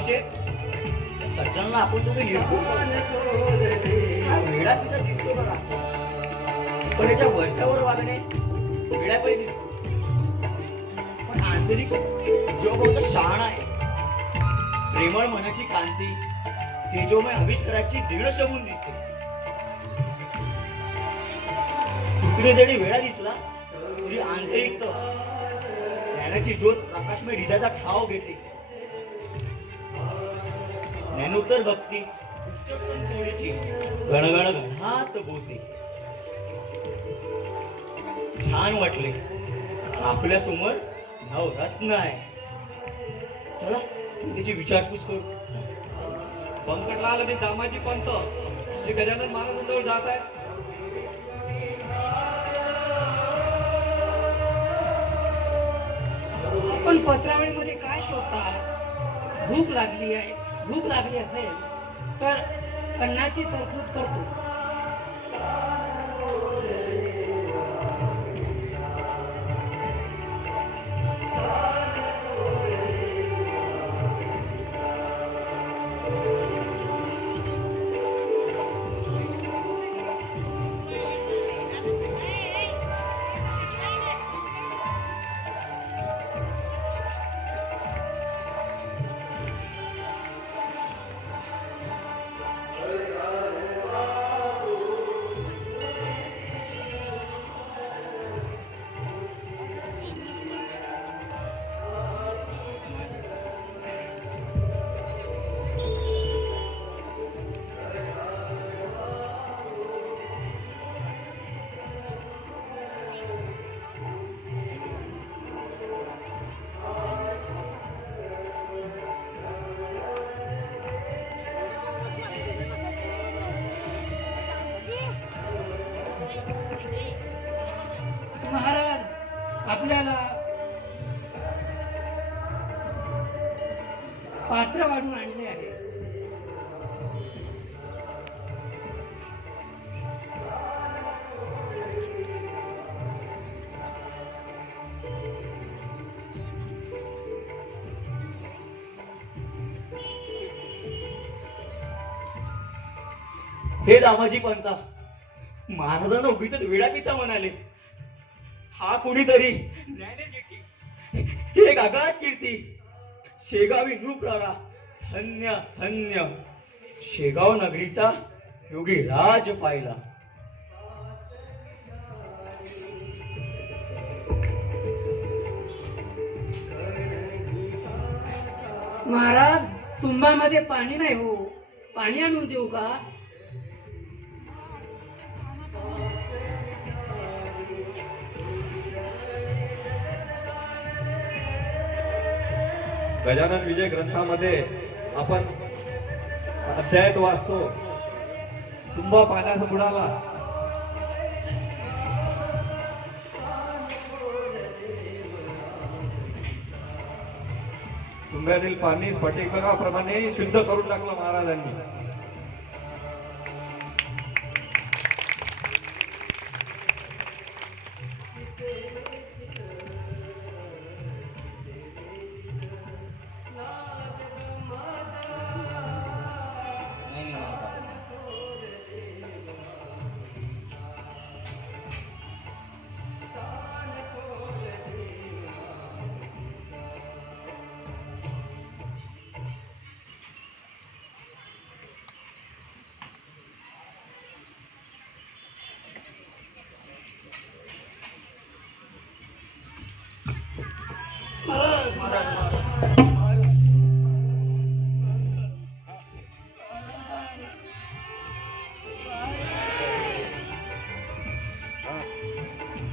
नवशेत त्या आपण तुम्ही हिरकू हा तिचा दिसतो बघा. पण याच्या वरच्यावर वागणे वेड्यापैकी दिसतो. पण आंतरिक जो फक्त शहाणा आहे. प्रेमळ मनाची कांती तेजोमय अविष्काराची दीड शगून दिसते. इकडे जरी वेळा दिसला तरी आंतरिक ज्ञानाची ज्योत प्रकाशमय हृदयाचा ठाव घेते. ज्ञानोत्तर भक्ती उच्चतम थोडीची गणगण घनात बोलते. छान वाटले. आपल्यासमोर नवरत्न आहे. चला त्याची विचारपूस करू. पंकटला आलं मी दामाजी पंत. जे गजानन महाराजांजवळ जात आहे. आपण पत्रावळीमध्ये काय शोधता? भूक लागली आहे. भूक लागली असेल तर अन्नाची तरतूद करतो. पात्र वाढून आणले आहे. हे दामाजी पंता महाराजांना उगीच वेळा पिसा म्हणाले. हा कोणीतरी. ज्ञानेशिटी हे गागात कीर्ती. शेगावी नूप्ररा धन्य धन्य. शेगाव नगरीचा योगी राज पाहिला. महाराज तुंबामध्ये पाणी नाही हो. पाणी आणून देऊ का? गजानन विजय ग्रंथामध्ये आपण अध्यायत वाचतो. तुंबा पाण्याचा बुडाला. तुंब्यातील पाणी स्फटिकाप्रमाणे शुद्ध करून टाकलं महाराजांनी.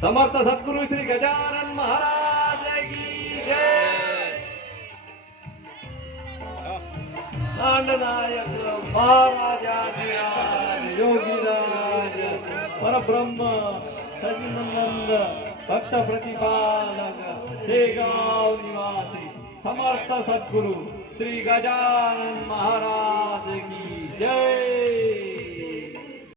समर्थ सद्गुरु श्री गजानन महाराज की जय। नायक महाराजा योगीराज परब्रह्म सचिनंद भक्त प्रतिपालक शेगाव निवासी समर्थ सद्गुरु श्री गजानन महाराज की जय।